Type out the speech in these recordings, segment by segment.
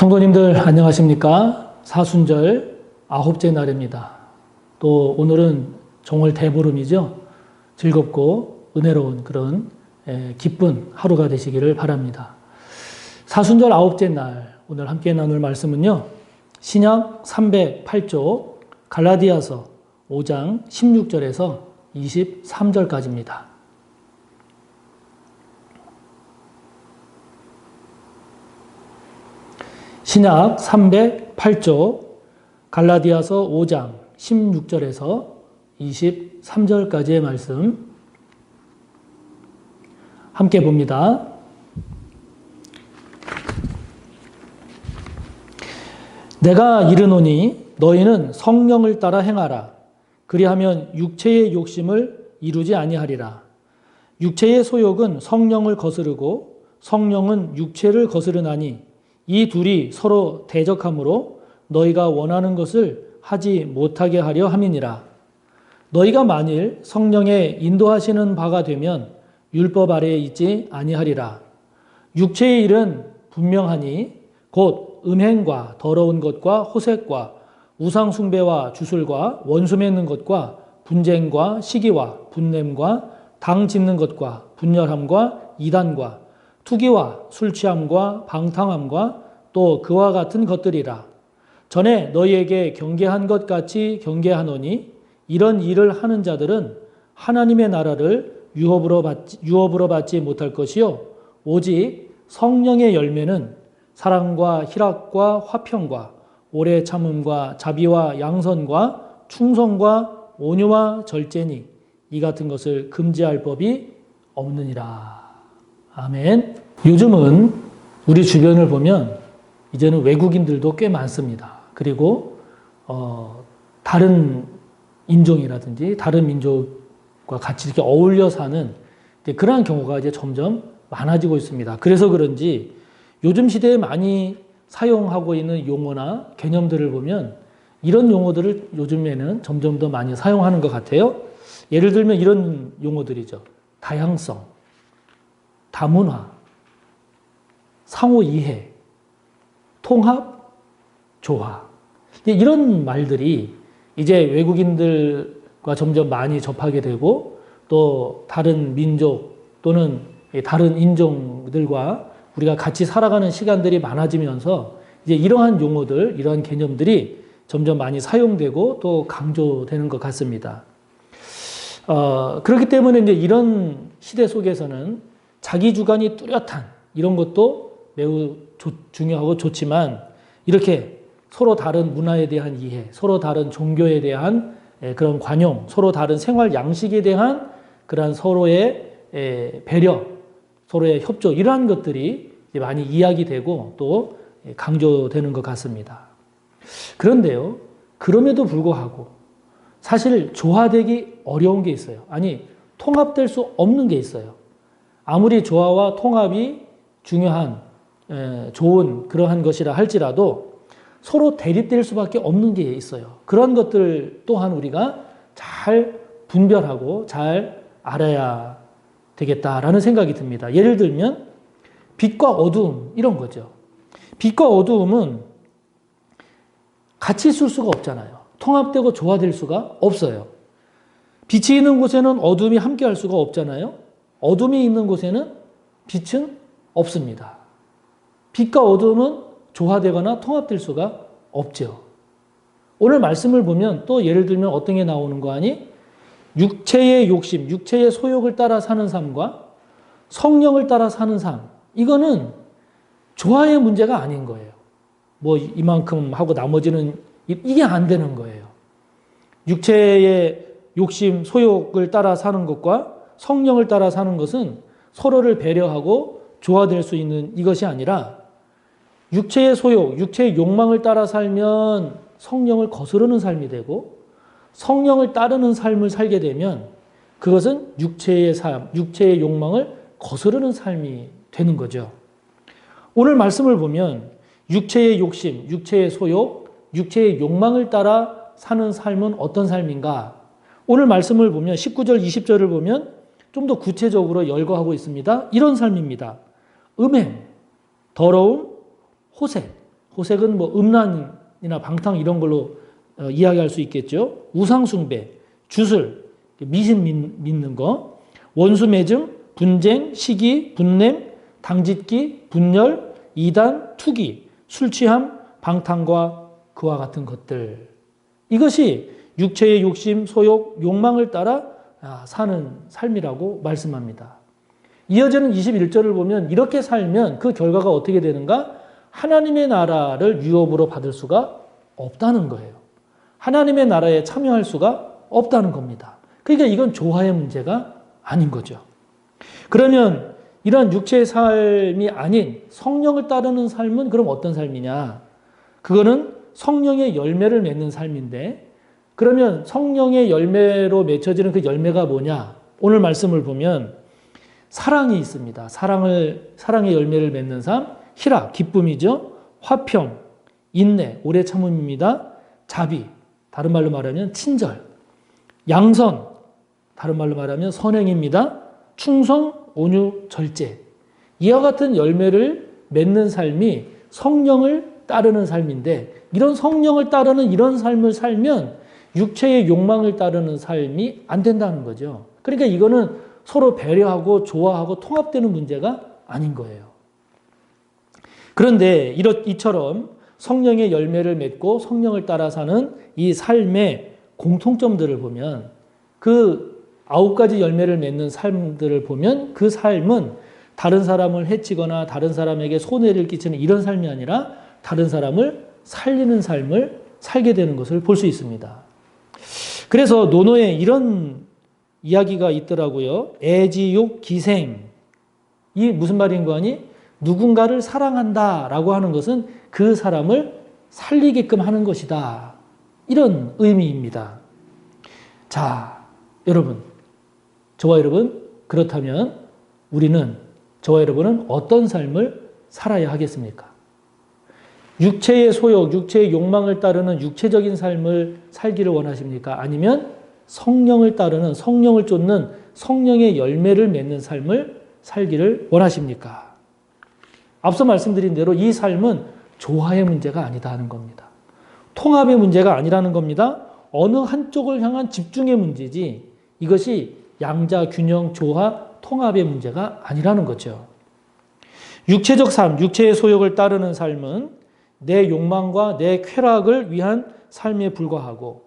성도님들 안녕하십니까? 사순절 9째 날입니다. 또 오늘은 종월 대보름이죠. 즐겁고 은혜로운 그런 기쁜 하루가 되시기를 바랍니다. 사순절 9째 날 오늘 함께 나눌 말씀은요. 신약 308조 갈라디아서 5장 16절에서 23절까지입니다. 신약 308조 갈라디아서 5장 16절에서 23절까지의 말씀 함께 봅니다. 내가 이르노니 너희는 성령을 따라 행하라. 그리하면 육체의 욕심을 이루지 아니하리라. 육체의 소욕은 성령을 거스르고 성령은 육체를 거스르나니 이 둘이 서로 대적하므로 너희가 원하는 것을 하지 못하게 하려 함이니라. 너희가 만일 성령에 인도하시는 바가 되면 율법 아래에 있지 아니하리라. 육체의 일은 분명하니 곧 음행과 더러운 것과 호색과 우상 숭배와 주술과 원수 맺는 것과 분쟁과 시기와 분냄과 당 짓는 것과 분열함과 이단과 투기와 술 취함과 방탕함과 또 그와 같은 것들이라. 전에 너희에게 경계한 것 같이 경계하노니 이런 일을 하는 자들은 하나님의 나라를 유업으로 받지 못할 것이요 오직 성령의 열매는 사랑과 희락과 화평과 오래 참음과 자비와 양선과 충성과 온유와 절제니 이 같은 것을 금지할 법이 없느니라. 아멘. 요즘은 우리 주변을 보면 이제는 외국인들도 꽤 많습니다. 그리고 다른 인종이라든지 다른 민족과 같이 이렇게 어울려 사는 그러한 경우가 이제 점점 많아지고 있습니다. 그래서 그런지 요즘 시대에 많이 사용하고 있는 용어나 개념들을 보면 이런 용어들을 요즘에는 점점 더 많이 사용하는 것 같아요. 예를 들면 이런 용어들이죠. 다양성, 다문화, 상호 이해, 통합, 조화. 이런 말들이 이제 외국인들과 점점 많이 접하게 되고 또 다른 민족 또는 다른 인종들과 우리가 같이 살아가는 시간들이 많아지면서 이제 이러한 용어들, 이러한 개념들이 점점 많이 사용되고 또 강조되는 것 같습니다. 그렇기 때문에 이제 이런 시대 속에서는 자기 주관이 뚜렷한 이런 것도 매우 중요하고 좋지만 이렇게 서로 다른 문화에 대한 이해, 서로 다른 종교에 대한 그런 관용, 서로 다른 생활 양식에 대한 그러한 서로의 배려, 서로의 협조 이러한 것들이 많이 이야기되고 또 강조되는 것 같습니다. 그런데요, 그럼에도 불구하고 사실 조화되기 어려운 게 있어요. 아니, 통합될 수 없는 게 있어요. 아무리 조화와 통합이 중요한 좋은 그러한 것이라 할지라도 서로 대립될 수밖에 없는 게 있어요. 그런 것들 또한 우리가 잘 분별하고 잘 알아야 되겠다라는 생각이 듭니다. 예를 들면 빛과 어두움 이런 거죠. 빛과 어두움은 같이 있을 수가 없잖아요. 통합되고 조화될 수가 없어요. 빛이 있는 곳에는 어둠이 함께할 수가 없잖아요. 어둠이 있는 곳에는 빛은 없습니다. 빛과 어둠은 조화되거나 통합될 수가 없죠. 오늘 말씀을 보면 또 예를 들면 어떤 게 나오는 거 아니? 육체의 욕심, 육체의 소욕을 따라 사는 삶과 성령을 따라 사는 삶. 이거는 조화의 문제가 아닌 거예요. 뭐 이만큼 하고 나머지는 이게 안 되는 거예요. 육체의 욕심, 소욕을 따라 사는 것과 성령을 따라 사는 것은 서로를 배려하고 조화될 수 있는 이것이 아니라 육체의 소욕, 육체의 욕망을 따라 살면 성령을 거스르는 삶이 되고 성령을 따르는 삶을 살게 되면 그것은 육체의 삶, 육체의 욕망을 거스르는 삶이 되는 거죠. 오늘 말씀을 보면 육체의 욕심, 육체의 소욕, 육체의 욕망을 따라 사는 삶은 어떤 삶인가? 오늘 말씀을 보면 19절, 20절을 보면 좀 더 구체적으로 열거하고 있습니다. 이런 삶입니다. 음행, 더러움, 호색. 도색은 뭐 음란이나 방탕 이런 걸로 이야기할 수 있겠죠. 우상숭배, 주술, 미신 믿는 거, 원수매증, 분쟁, 시기, 분냄, 당짓기, 분열, 이단, 투기, 술취함, 방탕과 그와 같은 것들. 이것이 육체의 욕심, 소욕, 욕망을 따라 사는 삶이라고 말씀합니다. 이어지는 21절을 보면 이렇게 살면 그 결과가 어떻게 되는가? 하나님의 나라를 유업으로 받을 수가 없다는 거예요. 하나님의 나라에 참여할 수가 없다는 겁니다. 그러니까 이건 조화의 문제가 아닌 거죠. 그러면 이런 육체의 삶이 아닌 성령을 따르는 삶은 그럼 어떤 삶이냐? 그거는 성령의 열매를 맺는 삶인데, 그러면 성령의 열매로 맺혀지는 그 열매가 뭐냐? 오늘 말씀을 보면 사랑이 있습니다. 사랑의 열매를 맺는 삶, 희락, 기쁨이죠. 화평, 인내, 오래 참음입니다. 자비, 다른 말로 말하면 친절, 양선, 다른 말로 말하면 선행입니다. 충성, 온유, 절제. 이와 같은 열매를 맺는 삶이 성령을 따르는 삶인데, 이런 성령을 따르는 이런 삶을 살면 육체의 욕망을 따르는 삶이 안 된다는 거죠. 그러니까 이거는 서로 배려하고 좋아하고 통합되는 문제가 아닌 거예요. 그런데 이처럼 성령의 열매를 맺고 성령을 따라 사는 이 삶의 공통점들을 보면, 그 9가지 열매를 맺는 삶들을 보면 그 삶은 다른 사람을 해치거나 다른 사람에게 손해를 끼치는 이런 삶이 아니라 다른 사람을 살리는 삶을 살게 되는 것을 볼 수 있습니다. 그래서 논어에 이런 이야기가 있더라고요. 애지욕 기생. 이 무슨 말인 거 아니? 누군가를 사랑한다라고 하는 것은 그 사람을 살리게끔 하는 것이다. 이런 의미입니다. 자, 여러분, 저와 여러분, 그렇다면 저와 여러분은 어떤 삶을 살아야 하겠습니까? 육체의 소욕, 육체의 욕망을 따르는 육체적인 삶을 살기를 원하십니까? 아니면 성령을 따르는, 성령을 쫓는 성령의 열매를 맺는 삶을 살기를 원하십니까? 앞서 말씀드린 대로 이 삶은 조화의 문제가 아니다 하는 겁니다. 통합의 문제가 아니라는 겁니다. 어느 한쪽을 향한 집중의 문제지 이것이 양자, 균형, 조화, 통합의 문제가 아니라는 거죠. 육체적 삶, 육체의 소욕을 따르는 삶은 내 욕망과 내 쾌락을 위한 삶에 불과하고,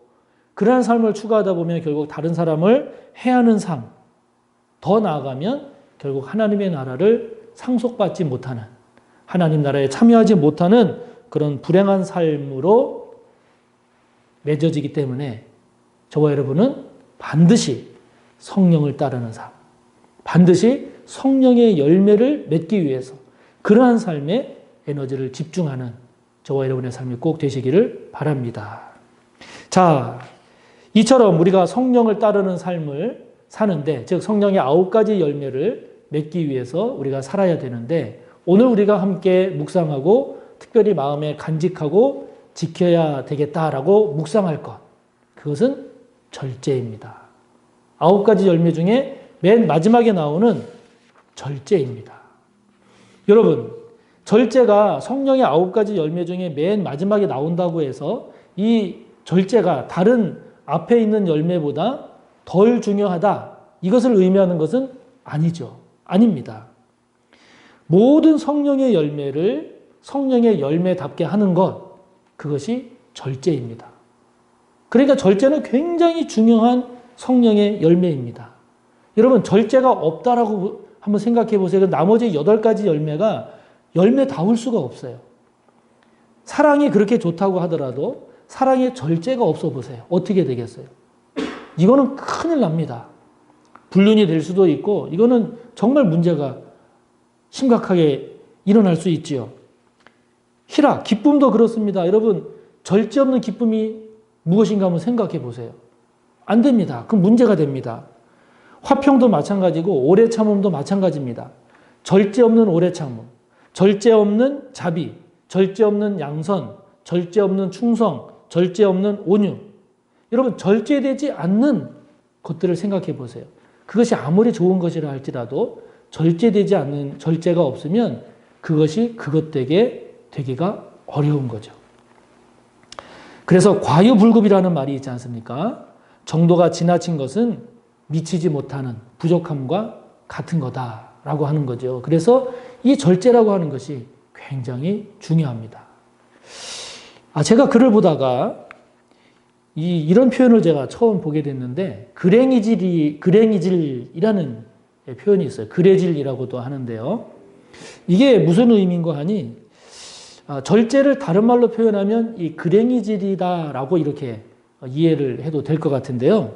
그러한 삶을 추구하다 보면 결국 다른 사람을 해하는 삶, 더 나아가면 결국 하나님의 나라를 상속받지 못하는, 하나님 나라에 참여하지 못하는 그런 불행한 삶으로 맺어지기 때문에 저와 여러분은 반드시 성령을 따르는 삶, 반드시 성령의 열매를 맺기 위해서 그러한 삶에 에너지를 집중하는 저와 여러분의 삶이 꼭 되시기를 바랍니다. 자, 이처럼 우리가 성령을 따르는 삶을 사는데, 즉 성령의 9가지 열매를 맺기 위해서 우리가 살아야 되는데, 오늘 우리가 함께 묵상하고 특별히 마음에 간직하고 지켜야 되겠다라고 묵상할 것, 그것은 절제입니다. 9가지 열매 중에 맨 마지막에 나오는 절제입니다. 여러분, 절제가 성령의 9가지 열매 중에 맨 마지막에 나온다고 해서 이 절제가 다른 앞에 있는 열매보다 덜 중요하다, 이것을 의미하는 것은 아니죠. 아닙니다. 모든 성령의 열매를 성령의 열매답게 하는 것, 그것이 절제입니다. 그러니까 절제는 굉장히 중요한 성령의 열매입니다. 여러분, 절제가 없다라고 한번 생각해 보세요. 나머지 8가지 열매가 열매다울 수가 없어요. 사랑이 그렇게 좋다고 하더라도 사랑에 절제가 없어 보세요. 어떻게 되겠어요? 이거는 큰일 납니다. 불륜이 될 수도 있고, 이거는 정말 문제가 심각하게 일어날 수 있지요. 희락, 기쁨도 그렇습니다. 여러분, 절제 없는 기쁨이 무엇인가 한번 생각해 보세요. 안 됩니다. 그럼 문제가 됩니다. 화평도 마찬가지고 오래 참음도 마찬가지입니다. 절제 없는 오래 참음, 절제 없는 자비, 절제 없는 양선, 절제 없는 충성, 절제 없는 온유. 여러분, 절제되지 않는 것들을 생각해 보세요. 그것이 아무리 좋은 것이라 할지라도 절제되지 않는, 절제가 없으면 그것이 그것되게 되기가 어려운 거죠. 그래서 과유불급이라는 말이 있지 않습니까? 정도가 지나친 것은 미치지 못하는 부족함과 같은 거다라고 하는 거죠. 그래서 이 절제라고 하는 것이 굉장히 중요합니다. 제가 글을 보다가 이런 표현을 제가 처음 보게 됐는데 그랭이질이라는 표현이 있어요. 그레질이라고도 하는데요. 이게 무슨 의미인가 하니 절제를 다른 말로 표현하면 이 그랭이질이다라고 이렇게 이해를 해도 될 것 같은데요.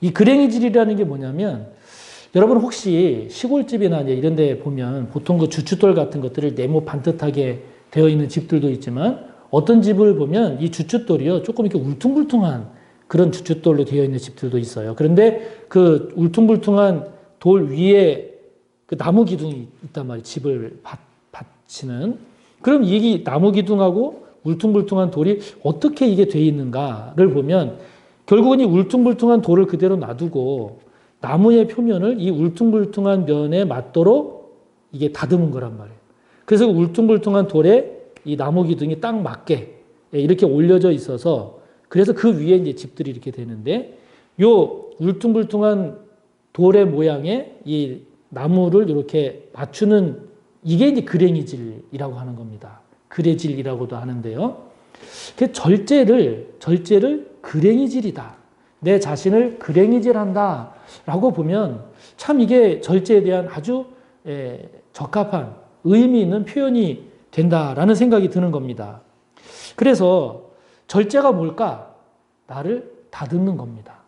이 그랭이질이라는 게 뭐냐면 여러분 혹시 시골집이나 이런 데 보면 보통 그 주춧돌 같은 것들을 네모 반듯하게 되어 있는 집들도 있지만 어떤 집을 보면 이 주춧돌이요 조금 이렇게 울퉁불퉁한 그런 주춧돌로 되어 있는 집들도 있어요. 그런데 그 울퉁불퉁한 돌 위에 그 나무 기둥이 있단 말이에요. 집을 받치는. 그럼 이 나무 기둥하고 울퉁불퉁한 돌이 어떻게 이게 돼 있는가를 보면 결국은 이 울퉁불퉁한 돌을 그대로 놔두고 나무의 표면을 이 울퉁불퉁한 면에 맞도록 이게 다듬은 거란 말이에요. 그래서 그 울퉁불퉁한 돌에 이 나무 기둥이 딱 맞게 이렇게 올려져 있어서 그래서 그 위에 이제 집들이 이렇게 되는데 요 울퉁불퉁한 돌의 모양의 이 나무를 이렇게 맞추는 이게 이제 그랭이질이라고 하는 겁니다. 그레질이라고도 하는데요. 절제를 그랭이질이다. 내 자신을 그랭이질한다. 라고 보면 참 이게 절제에 대한 아주 적합한 의미 있는 표현이 된다라는 생각이 드는 겁니다. 그래서 절제가 뭘까? 나를 다듬는 겁니다.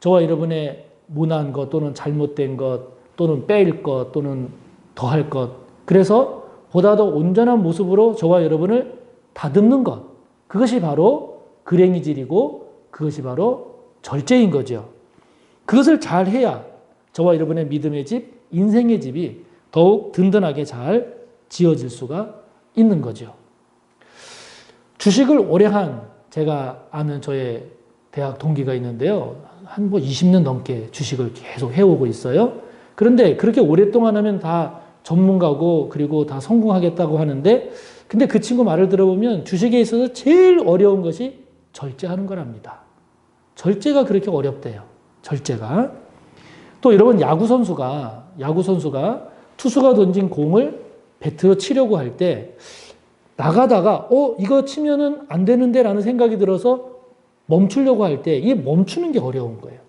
저와 여러분의 모난 것 또는 잘못된 것 또는 빼일 것 또는 더할 것 그래서 보다 더 온전한 모습으로 저와 여러분을 다듬는 것 그것이 바로 그랭이질이고 그것이 바로 절제인 거죠. 그것을 잘 해야 저와 여러분의 믿음의 집, 인생의 집이 더욱 든든하게 잘 지어질 수가 있는 거죠. 주식을 오래 한 제가 아는 저의 대학 동기가 있는데요. 한 20년 넘게 주식을 계속 해오고 있어요. 그런데 그렇게 오랫동안 하면 다 전문가고 그리고 다 성공하겠다고 하는데 근데 그 친구 말을 들어보면 주식에 있어서 제일 어려운 것이 절제하는 거랍니다. 절제가 그렇게 어렵대요. 절제가. 또 여러분 야구선수가 투수가 던진 공을 배트로 치려고 할 때 나가다가 이거 치면은 안 되는데 라는 생각이 들어서 멈추려고 할 때 이게 멈추는 게 어려운 거예요.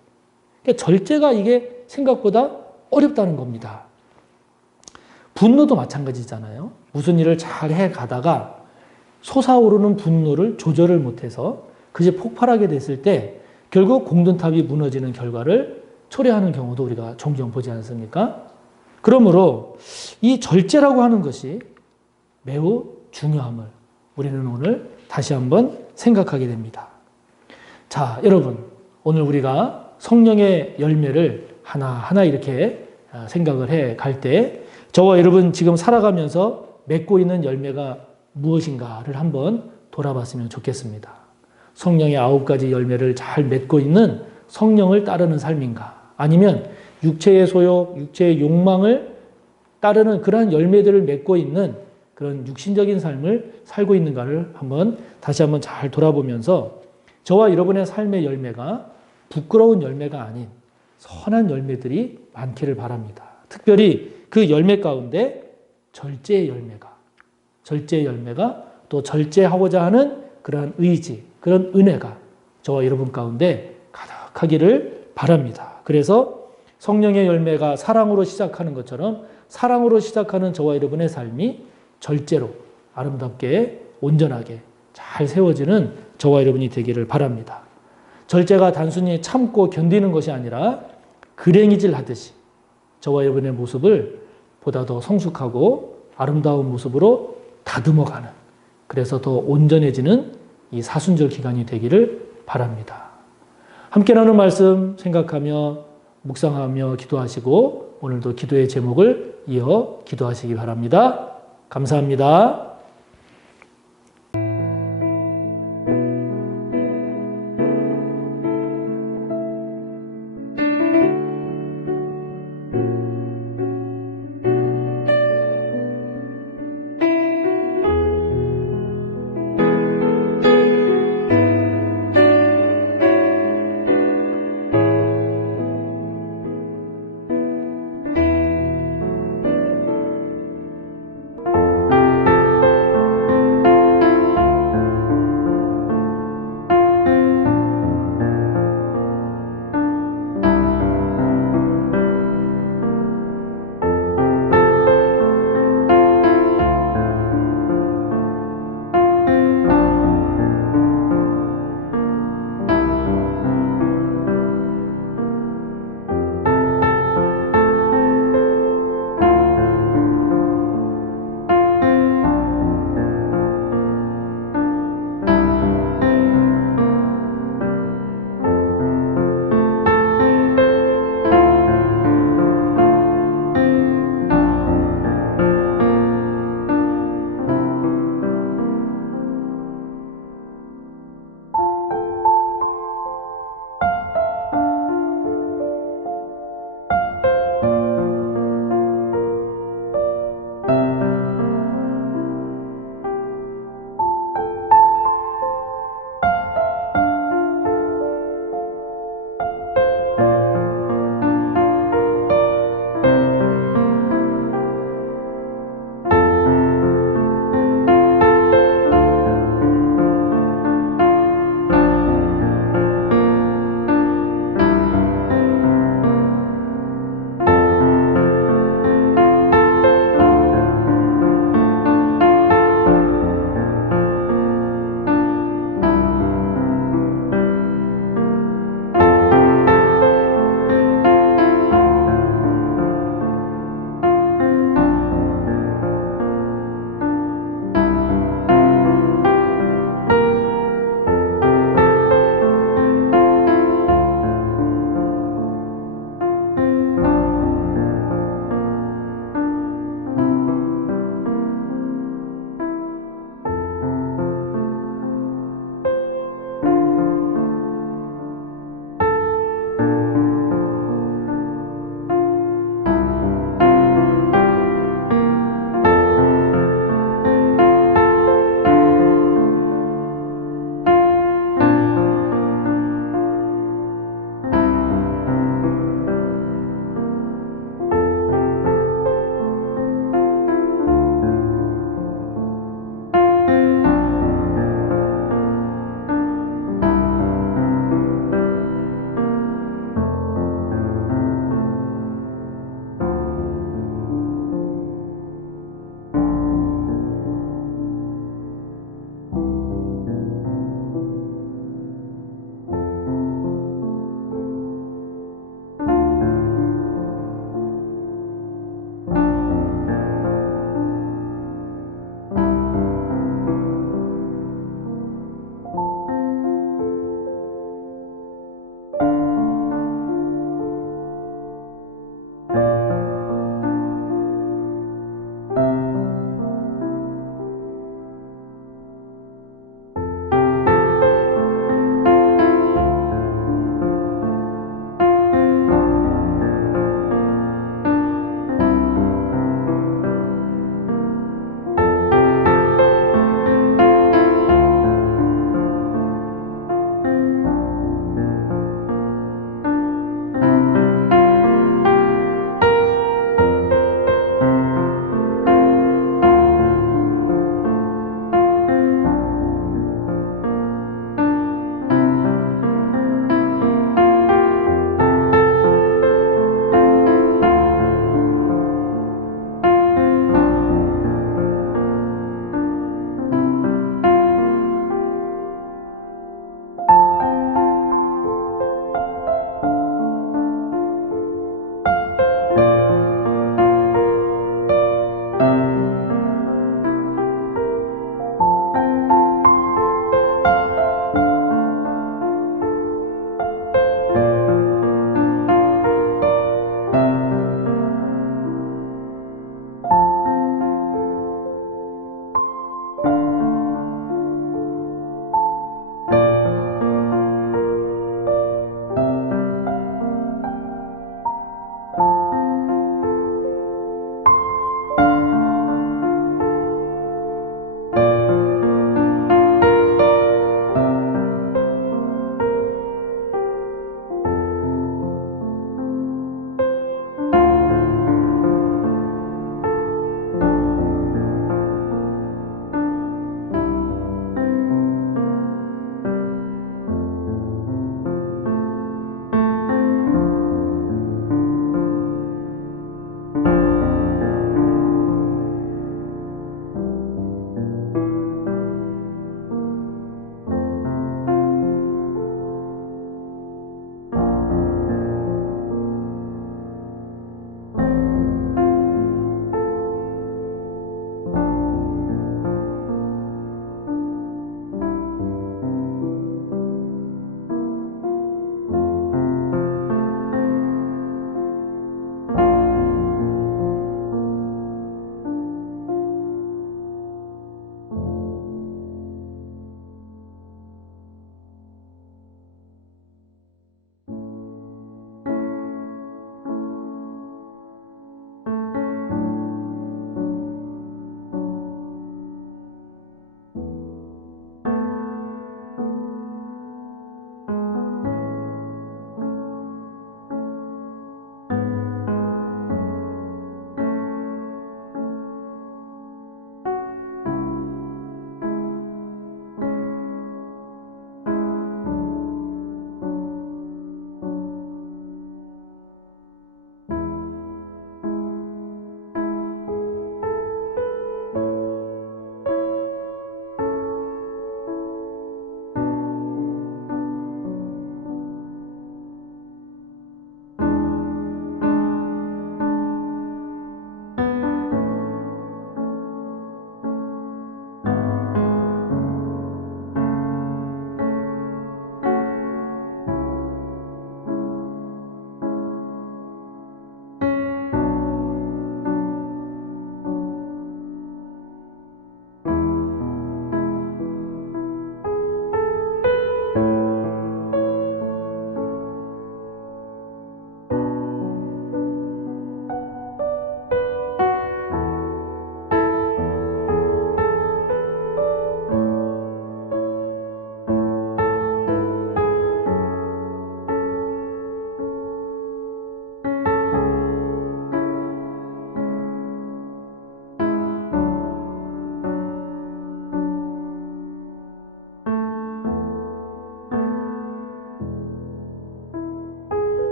그러니까 절제가 이게 생각보다 어렵다는 겁니다. 분노도 마찬가지잖아요. 무슨 일을 잘 해가다가 솟아오르는 분노를 조절을 못해서 그것이 폭발하게 됐을 때 결국 공든탑이 무너지는 결과를 초래하는 경우도 우리가 종종 보지 않습니까? 그러므로 이 절제라고 하는 것이 매우 중요함을 우리는 오늘 다시 한번 생각하게 됩니다. 자, 여러분, 오늘 우리가 성령의 열매를 하나하나 이렇게 생각을 해 갈 때 저와 여러분 지금 살아가면서 맺고 있는 열매가 무엇인가를 한번 돌아봤으면 좋겠습니다. 성령의 9가지 열매를 잘 맺고 있는 성령을 따르는 삶인가? 아니면 육체의 소욕, 육체의 욕망을 따르는 그러한 열매들을 맺고 있는 그런 육신적인 삶을 살고 있는가를 다시 한번 잘 돌아보면서 저와 여러분의 삶의 열매가 부끄러운 열매가 아닌 선한 열매들이 많기를 바랍니다. 특별히 그 열매 가운데 절제의 열매가 또 절제하고자 하는 그러한 의지, 그런 은혜가 저와 여러분 가운데 가득하기를 바랍니다. 그래서 성령의 열매가 사랑으로 시작하는 것처럼 사랑으로 시작하는 저와 여러분의 삶이 절제로 아름답게 온전하게 잘 세워지는 저와 여러분이 되기를 바랍니다. 절제가 단순히 참고 견디는 것이 아니라 그랭이질 하듯이 저와 여러분의 모습을 보다 더 성숙하고 아름다운 모습으로 다듬어가는 그래서 더 온전해지는 이 사순절 기간이 되기를 바랍니다. 함께 나눈 말씀 생각하며 묵상하며 기도하시고 오늘도 기도의 제목을 이어 기도하시기 바랍니다. 감사합니다.